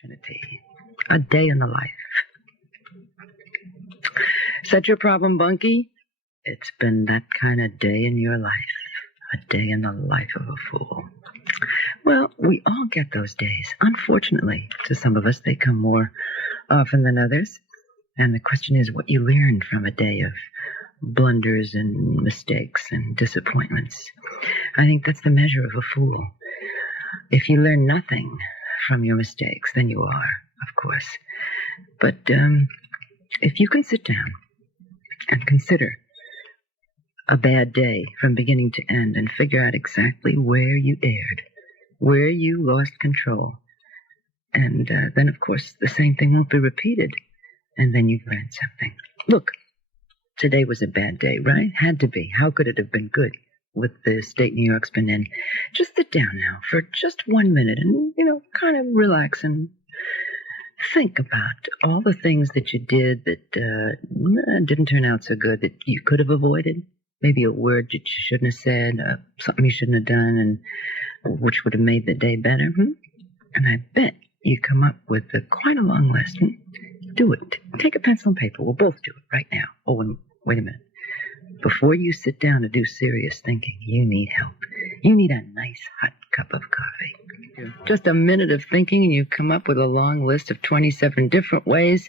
Trinity. A day in the life. Set your problem, Bunky? It's been that kind of day in your life. A day in the life of a fool. Well, we all get those days. Unfortunately, to some of us, they come more often than others. And the question is what you learned from a day of blunders and mistakes and disappointments. I think that's the measure of a fool. If you learn nothing from your mistakes, then you are, of course. But if you can sit down and consider a bad day from beginning to end and figure out exactly where you erred, where you lost control, and then, of course, the same thing won't be repeated, and then you've learned something. Look, today was a bad day, right? Had to be. How could it have been good with the state New York's been in? Just sit down now for just 1 minute and, kind of relax and think about all the things that you did that didn't turn out so good, that you could have avoided. Maybe a word that you shouldn't have said, something you shouldn't have done, and which would have made the day better. And I bet you come up with quite a long list. Do it. Take a pencil and paper. We'll both do it right now. Oh, and wait a minute. Before you sit down to do serious thinking, you need help. You need a nice hot cup of coffee. Just a minute of thinking and you come up with a long list of 27 different ways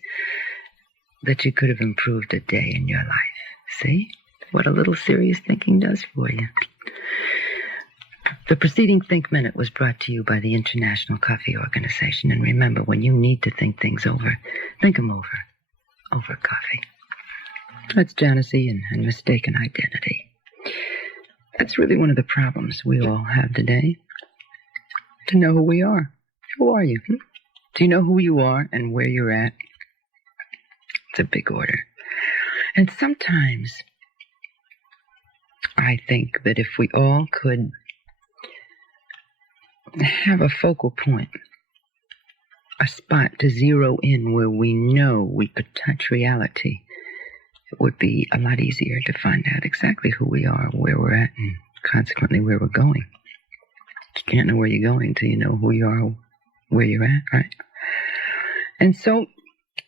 that you could have improved a day in your life. See what a little serious thinking does for you. The preceding Think Minute was brought to you by the International Coffee Organization. And remember, when you need to think things over, think them over coffee. That's jealousy and mistaken identity. That's really one of the problems we all have today. To know who we are. Who are you? Do you know who you are and where you're at? It's a big order. And sometimes I think that if we all could have a focal point, a spot to zero in where we know we could touch reality, it would be a lot easier to find out exactly who we are, where we're at, and consequently where we're going. You can't know where you're going until you know who you are, where you're at, right? And so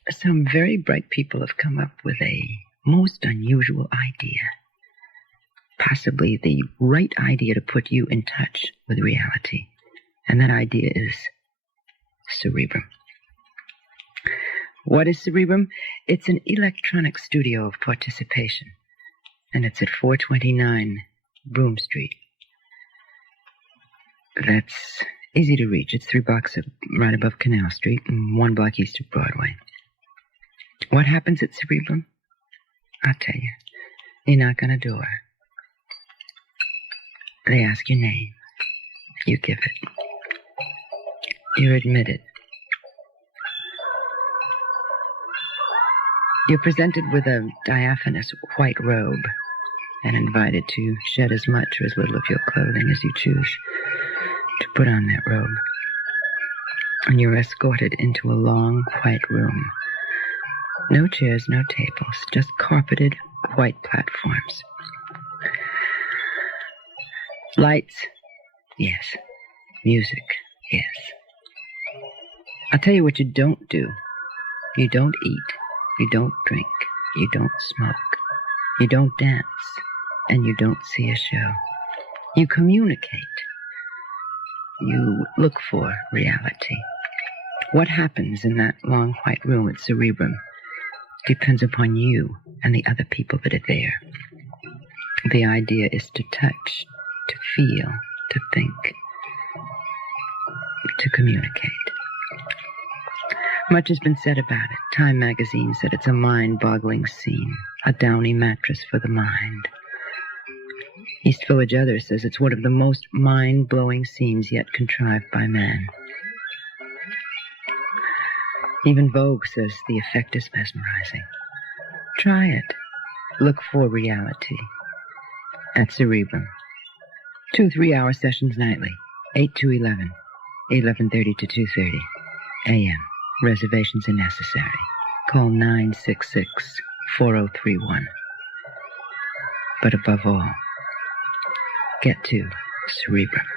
some very bright people have come up with a most unusual idea. Possibly the right idea to put you in touch with reality. And that idea is Cerebrum. What is Cerebrum? It's an electronic studio of participation. And it's at 429 Broome Street. That's easy to reach. It's 3 blocks right above Canal Street and 1 block east of Broadway. What happens at Cerebrum? I'll tell you. You knock on a door. They ask your name. You give it. You're admitted. You're presented with a diaphanous white robe and invited to shed as much or as little of your clothing as you choose to put on that robe. And you're escorted into a long white room. No chairs, no tables, just carpeted white platforms. Lights, yes. Music, yes. I'll tell you what you don't do. You don't eat. You don't drink. You don't smoke. You don't dance. And you don't see a show. You communicate. You look for reality. What happens in that long white room at Cerebrum depends upon you and the other people that are there. The idea is to touch, to feel, to think, to communicate. Much has been said about it. Time magazine said it's a mind-boggling scene, a downy mattress for the mind. East Village Other says it's one of the most mind-blowing scenes yet contrived by man. Even Vogue says the effect is mesmerizing. Try it. Look for reality at Cerebrum. 2 3-hour sessions nightly, 8 to 11, 11:30 to 2:30 a.m. Reservations are necessary. Call 966-4031. But above all, get to Cerebrum.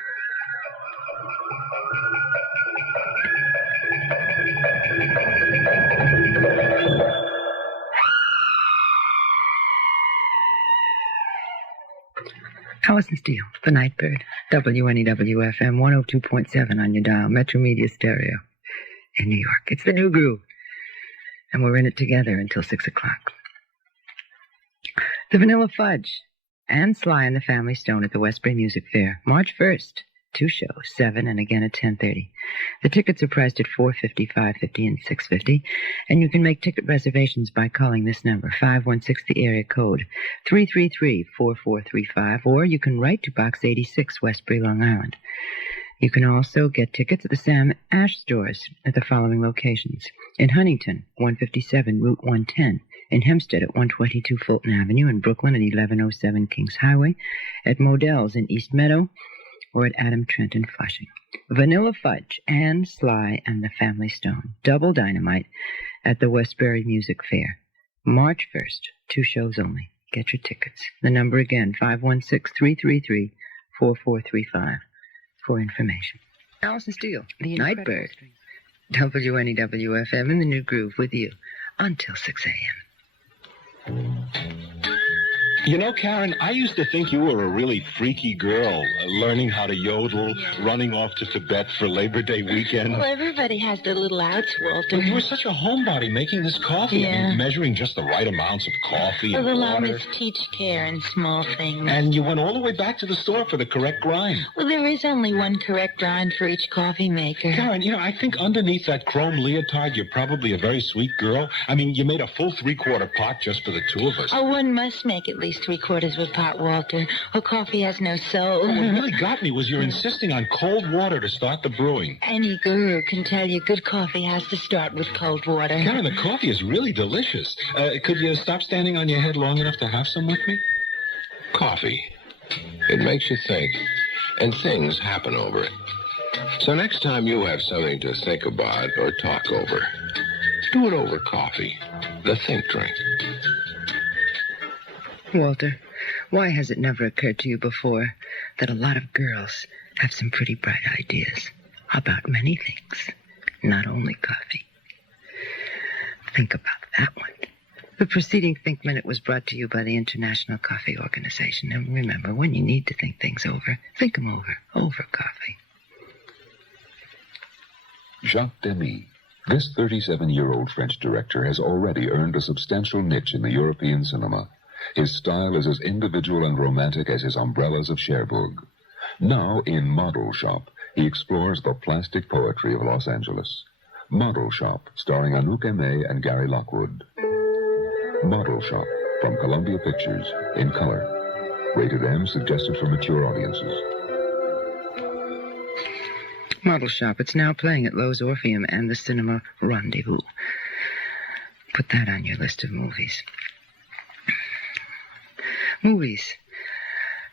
Alison Steele, the Nightbird, WNEW-FM 102.7 on your dial, Metro Media Stereo in New York. It's the new groove, and we're in it together until 6 o'clock. The Vanilla Fudge and Sly and the Family Stone at the Westbury Music Fair, March 1st. 2 shows, 7 and again at 10:30. The tickets are priced at $4.50, $5.50, and $6.50, and you can make ticket reservations by calling this number, 516, the area code, 333-4435, or you can write to Box 86, Westbury, Long Island. You can also get tickets at the Sam Ash stores at the following locations. In Huntington, 157 Route 110. In Hempstead at 122 Fulton Avenue. In Brooklyn at 1107 Kings Highway. At Modell's in East Meadow. Or at Adam Trent in Flushing. Vanilla Fudge and Sly and the Family Stone. Double Dynamite at the Westbury Music Fair. March 1st. 2 shows only. Get your tickets. The number again, 516-333-4435 for information. Alison Steele, the Nightbird. WNEW-FM in the new groove with you until 6 a.m. You know, Karen, I used to think you were a really freaky girl, learning how to yodel, running off to Tibet for Labor Day weekend. Well, everybody has their little outs, Walter. But you were such a homebody making this coffee. Yeah. I mean, measuring just the right amounts of coffee Well, and the law water. must teach care in small things. And you went all the way back to the store for the correct grind. Well, there is only one correct grind for each coffee maker. Karen, you know, I think underneath that chrome leotard, you're probably a very sweet girl. I mean, you made a full 3/4 pot just for the two of us. Oh, one must make at least 3/4 of a pot, Walter, or coffee has no soul. What really got me was your insisting on cold water to start the brewing. Any guru can tell you good coffee has to start with cold water. Karen, the coffee is really delicious. Could you stop standing on your head long enough to have some with me? Coffee. It makes you think, and things happen over it. So next time you have something to think about or talk over, do it over coffee, the think drink. Walter, why has it never occurred to you before that a lot of girls have some pretty bright ideas about many things, not only coffee? Think about that one. The preceding Think Minute was brought to you by the International Coffee Organization. And remember, when you need to think things over, think them over coffee. Jacques Demy. This 37-year-old French director has already earned a substantial niche in the European cinema. His style is as individual and romantic as his umbrellas of Cherbourg. Now, in Model Shop, he explores the plastic poetry of Los Angeles. Model Shop, starring Anouk Aimée and Gary Lockwood. Model Shop, from Columbia Pictures, in color. Rated M, suggested for mature audiences. Model Shop. It's now playing at Lowe's Orpheum and the Cinema Rendezvous. Put that on your list of movies. Movies.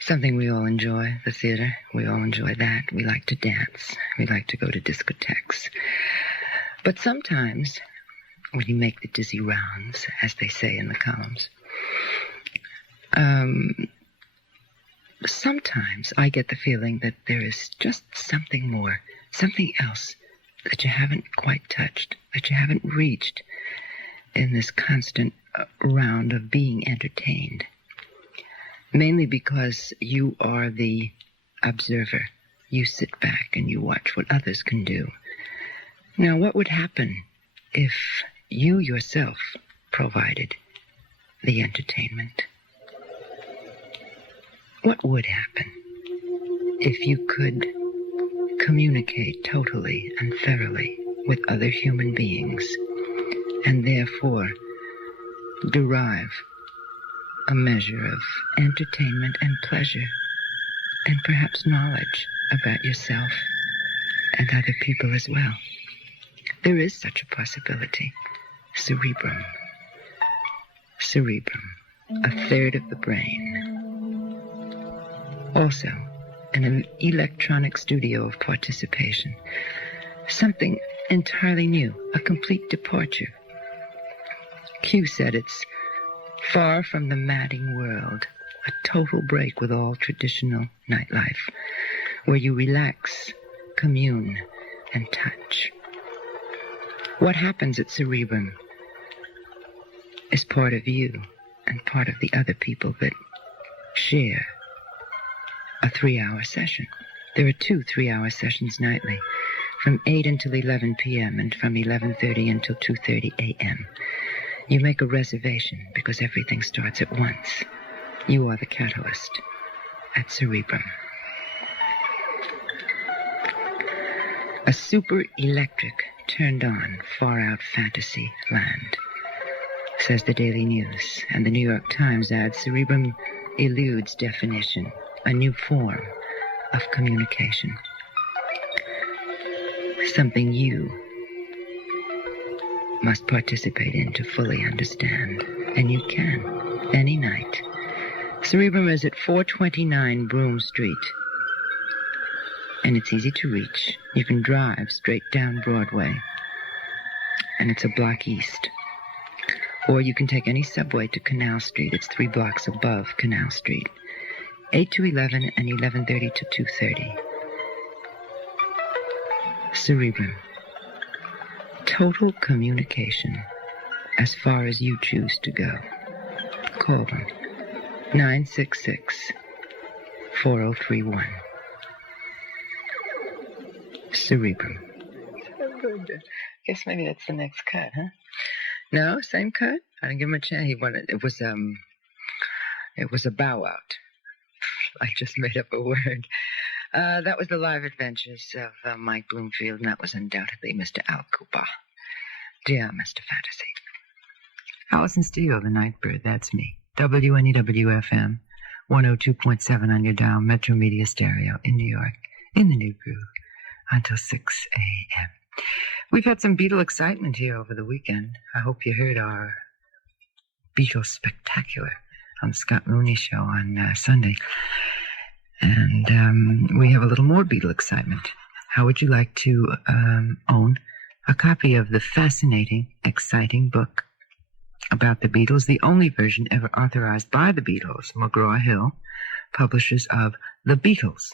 Something we all enjoy. The theater. We all enjoy that. We like to dance. We like to go to discotheques. But sometimes, when you make the dizzy rounds, as they say in the columns, sometimes I get the feeling that there is just something more, something else that you haven't quite touched, that you haven't reached in this constant round of being entertained. Mainly because you are the observer. You sit back and you watch what others can do. Now, what would happen if you yourself provided the entertainment? What would happen if you could communicate totally and thoroughly with other human beings and therefore derive a measure of entertainment and pleasure and perhaps knowledge about yourself and other people as well? There is such a possibility. Cerebrum. Cerebrum. A third of the brain. Also, an electronic studio of participation. Something entirely new. A complete departure. Q said it's far from the madding world. A total break with all traditional nightlife. Where you relax, commune, and touch. What happens at Cerebrum is part of you and part of the other people that share a 3-hour session. There are 2 3-hour sessions nightly, from 8 until 11 p.m. and from 11:30 until 2:30 a.m. You make a reservation because everything starts at once. You are the catalyst at Cerebrum. A super electric, turned on, far-out fantasy land, says the Daily News, and the New York Times adds Cerebrum eludes definition, a new form of communication. Something you must participate in to fully understand, and you can, any night. Cerebrum is at 429 Broome Street, and it's easy to reach. You can drive straight down Broadway, and it's a block east. Or you can take any subway to Canal Street. It's 3 blocks above Canal Street. 8 to 11 and 11:30 to 2:30. Cerebrum. Total communication as far as you choose to go. Call them. 966-4031. Cerebrum. Guess maybe that's the next cut, huh? No, same cut? I didn't give him a chance. He wanted, it was a bow out. I just made up a word. That was the live adventures of Mike Bloomfield, and that was undoubtedly Mr. Al Cooper. Dear Mr. Fantasy. Alison Steele, the Nightbird, that's me. WNEW-FM, 102.7 on your dial, Metro Media Stereo in New York, in the New Groove, until 6 a.m. We've had some Beatle excitement here over the weekend. I hope you heard our Beatles Spectacular on the Scott Mooney Show on Sunday. And we have a little more Beatle excitement. How would you like to own a copy of the fascinating, exciting book about the Beatles, the only version ever authorized by the Beatles, McGraw-Hill, publishers of The Beatles?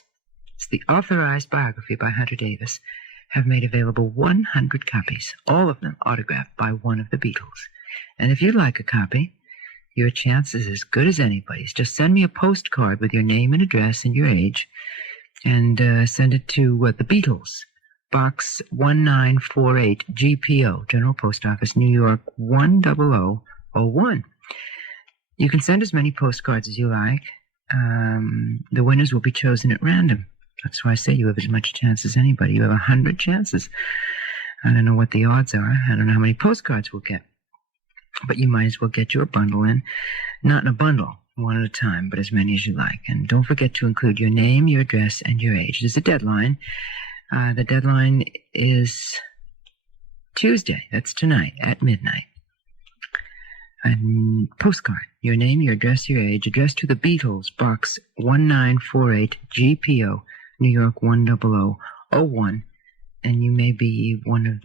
It's the authorized biography by Hunter Davis, have made available 100 copies, all of them autographed by one of the Beatles. And if you'd like a copy, your chance is as good as anybody's. Just send me a postcard with your name and address and your age, and send it to the Beatles, Box 1948, GPO, General Post Office, New York 10001. You can send as many postcards as you like. The winners will be chosen at random. That's why I say you have as much chance as anybody. You have 100 chances. I don't know what the odds are. I don't know how many postcards we'll get. But you might as well get your bundle in. Not in a bundle, one at a time, but as many as you like. And don't forget to include your name, your address, and your age. There's a deadline. The deadline is Tuesday. That's tonight at midnight. And postcard. Your name, your address, your age. Address to the Beatles, Box 1948, GPO, New York 10001. And you may be one of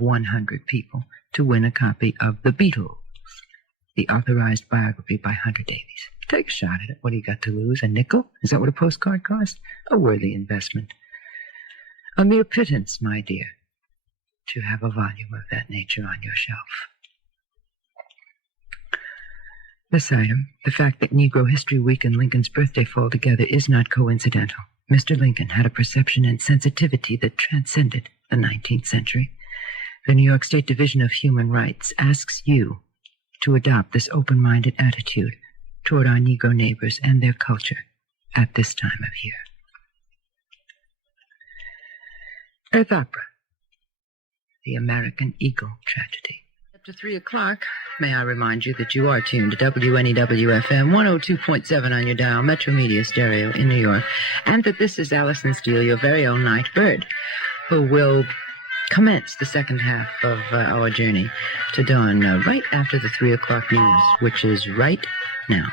100 people to win a copy of The Beatles, the authorized biography by Hunter Davies. Take a shot at it. What do you got to lose? A nickel? Is that what a postcard costs? A worthy investment. A mere pittance, my dear, to have a volume of that nature on your shelf. This item, the fact that Negro History Week and Lincoln's birthday fall together, is not coincidental. Mr. Lincoln had a perception and sensitivity that transcended the 19th century. The New York State Division of Human Rights asks you to adopt this open-minded attitude toward our Negro neighbors and their culture at this time of year. Earth Opera, the American Eagle tragedy. Up to 3 o'clock, may I remind you that you are tuned to WNEW-FM 102.7 on your dial, Metro Media Stereo in New York, and that this is Alison Steele, your very own Nightbird, who will commence the second half of our journey to dawn right after the 3 o'clock news, which is right now.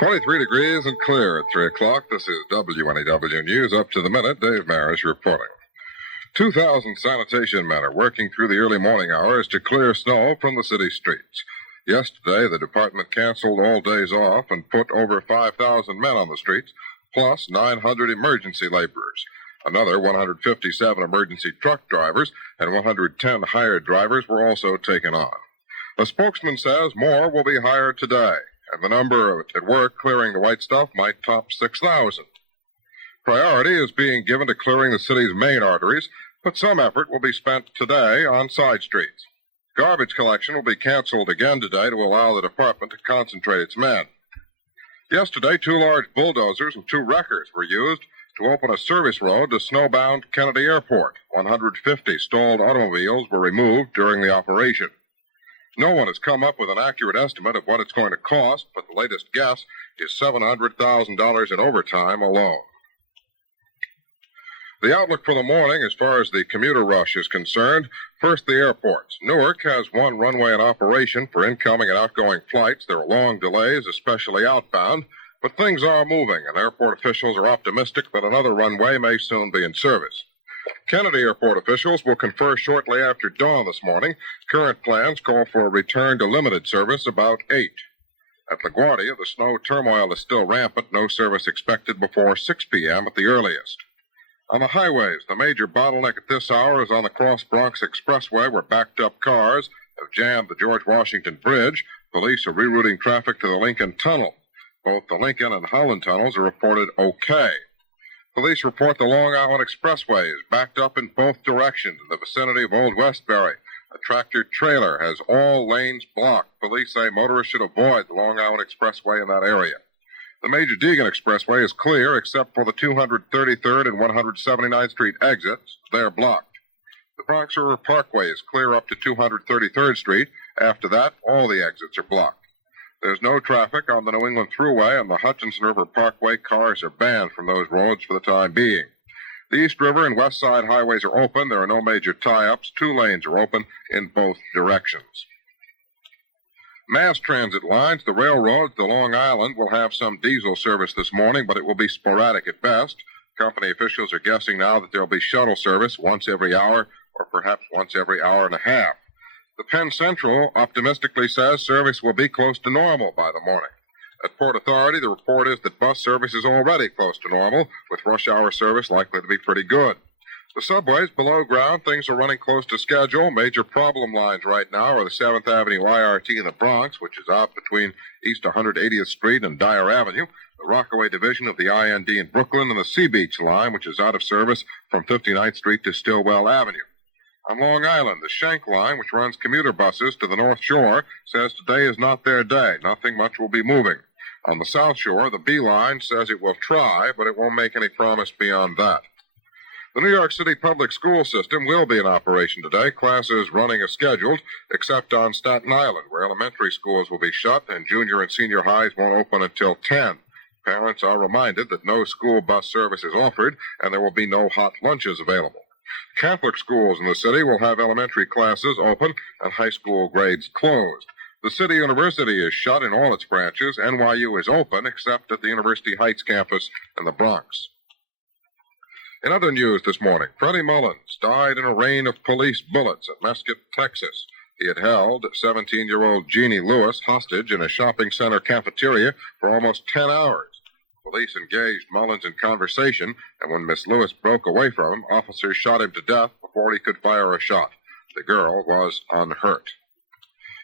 23 degrees and clear at 3 o'clock. This is WNEW News up to the minute. Dave Marish reporting. 2,000 sanitation men are working through the early morning hours to clear snow from the city streets. Yesterday, the department canceled all days off and put over 5,000 men on the streets, plus 900 emergency laborers. Another 157 emergency truck drivers and 110 hired drivers were also taken on. The spokesman says more will be hired today, and the number at work clearing the white stuff might top 6,000. Priority is being given to clearing the city's main arteries, but some effort will be spent today on side streets. Garbage collection will be canceled again today to allow the department to concentrate its men. Yesterday, 2 large bulldozers and 2 wreckers were used to open a service road to snowbound Kennedy Airport. 150 stalled automobiles were removed during the operation. No one has come up with an accurate estimate of what it's going to cost, but the latest guess is $700,000 in overtime alone. The outlook for the morning as far as the commuter rush is concerned, first the airports. Newark has 1 runway in operation for incoming and outgoing flights. There are long delays, especially outbound, but things are moving, and airport officials are optimistic that another runway may soon be in service. Kennedy Airport officials will confer shortly after dawn this morning. Current plans call for a return to limited service about 8. At LaGuardia, the snow turmoil is still rampant. No service expected before 6 p.m. at the earliest. On the highways, the major bottleneck at this hour is on the Cross Bronx Expressway, where backed-up cars have jammed the George Washington Bridge. Police are rerouting traffic to the Lincoln Tunnel. Both the Lincoln and Holland tunnels are reported okay. Police report the Long Island Expressway is backed up in both directions in the vicinity of Old Westbury. A tractor-trailer has all lanes blocked. Police say motorists should avoid the Long Island Expressway in that area. The Major Deegan Expressway is clear except for the 233rd and 179th Street exits. They're blocked. The Bronx River Parkway is clear up to 233rd Street. After that, all the exits are blocked. There's no traffic on the New England Thruway and the Hutchinson River Parkway. Cars are banned from those roads for the time being. The East River and West Side highways are open. There are no major tie-ups. 2 lanes are open in both directions. Mass transit lines, the railroads, the Long Island, will have some diesel service this morning, but it will be sporadic at best. Company officials are guessing now that there will be shuttle service once every hour or perhaps once every hour and a half. The Penn Central optimistically says service will be close to normal by the morning. At Port Authority, the report is that bus service is already close to normal, with rush hour service likely to be pretty good. The subways below ground, things are running close to schedule. Major problem lines right now are the 7th Avenue YRT in the Bronx, which is out between East 180th Street and Dyer Avenue, the Rockaway division of the IND in Brooklyn, and the Sea Beach line, which is out of service from 59th Street to Stillwell Avenue. On Long Island, the Schenck line, which runs commuter buses to the North Shore, says today is not their day. Nothing much will be moving. On the South Shore, the B line says it will try, but it won't make any promise beyond that. The New York City public school system will be in operation today. Classes running as scheduled, except on Staten Island, where elementary schools will be shut and junior and senior highs won't open until 10. Parents are reminded that no school bus service is offered and there will be no hot lunches available. Catholic schools in the city will have elementary classes open and high school grades closed. The City University is shut in all its branches. NYU is open except at the University Heights campus in the Bronx. In other news this morning, Freddie Mullins died in a rain of police bullets at Mesquite, Texas. He had held 17-year-old Jeannie Lewis hostage in a shopping center cafeteria for almost 10 hours. Police engaged Mullins in conversation, and when Miss Lewis broke away from him, officers shot him to death before he could fire a shot. The girl was unhurt.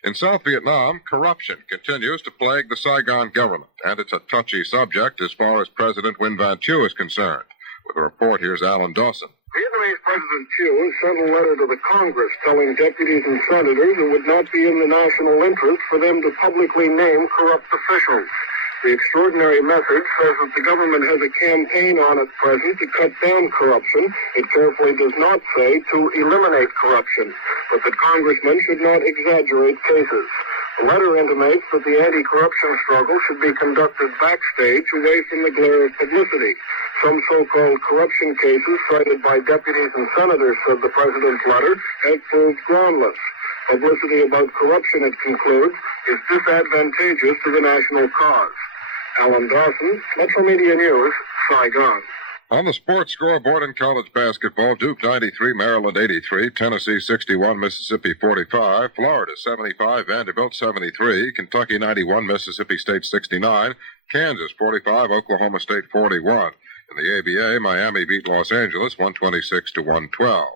In South Vietnam, corruption continues to plague the Saigon government, and it's a touchy subject as far as President Nguyen Van Thieu is concerned. With a report, here's Alan Dawson. Vietnamese President Thieu sent a letter to the Congress telling deputies and senators it would not be in the national interest for them to publicly name corrupt officials. The extraordinary message says that the government has a campaign on at present to cut down corruption. It carefully does not say to eliminate corruption, but that congressmen should not exaggerate cases. The letter intimates that the anti-corruption struggle should be conducted backstage, away from the glare of publicity. Some so-called corruption cases cited by deputies and senators, said the president's letter, have proved groundless. Publicity about corruption, it concludes, is disadvantageous to the national cause. Alan Dawson, Metro Media News, Saigon. On the sports scoreboard in college basketball, Duke 93, Maryland 83, Tennessee 61, Mississippi 45, Florida 75, Vanderbilt 73, Kentucky 91, Mississippi State 69, Kansas 45, Oklahoma State 41. In the ABA, Miami beat Los Angeles 126 to 112.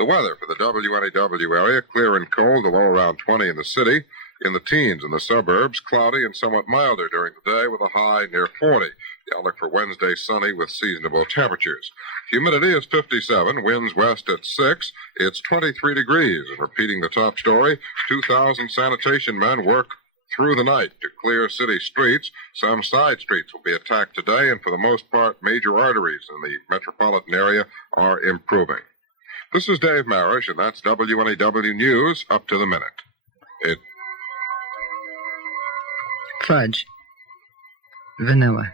The weather for the WNEW area, clear and cold, the low around 20 in the city. In the teens in the suburbs, cloudy and somewhat milder during the day with a high near 40. The outlook for Wednesday, sunny with seasonable temperatures. Humidity is 57, winds west at 6. It's 23 degrees. And repeating the top story, 2,000 sanitation men work through the night to clear city streets. Some side streets will be attacked today, and for the most part, major arteries in the metropolitan area are improving. This is Dave Marish, and that's WNEW News up to the minute. Fudge. Vanilla.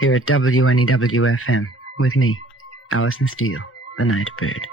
Here at WNEW FM with me, Alison Steele, the Nightbird.